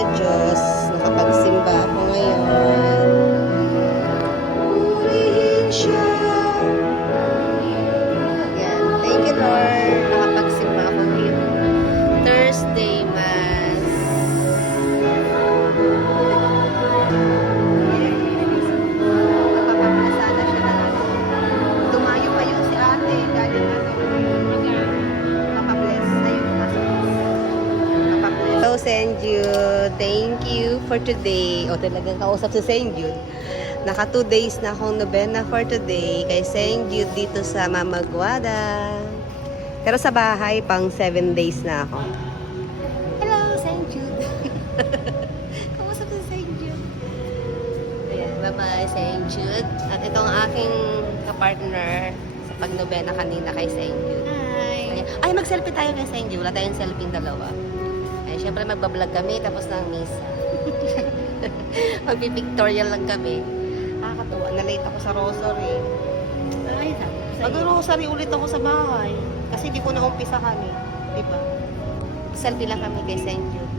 sa Diyos. Nakapagsimba ako ngayon. Purihin siya. Ayan. Thank you, Lord. Nakapagsimba ako ngayon. Thursday, Mass. Napapaplasada siya na. Tumayo pa yun si ate. Galing Papabless. Ayun, nasa Papabless. Hello, St. Jude. Thank you for today. O, talagang kausap si St. Jude. Naka 2 days na akong nobena for today kay St. Jude dito sa Mamaguada. Pero sa bahay, pang 7 days na ako. Hello, St. Jude. Kausap si St. Jude. Ayan, bye-bye, St. Jude. At ito ang aking kapartner sa pagnobena kanina kay St. Jude. Hi! Ayan. Ay, mag-selfie tayo kay St. Jude. Wala tayong selfie yung dalawa. Ay, syempre magbablog kami tapos ng misa. Magpipictorial lang kami. Nakakatuwa. Na-late ako sa rosary. Ay, sabi ko sa'yo. Mag-rosary ulit ako sa bahay. Kasi di ko na umpisahan eh. Diba? Selfie lang kami kay St. Jude.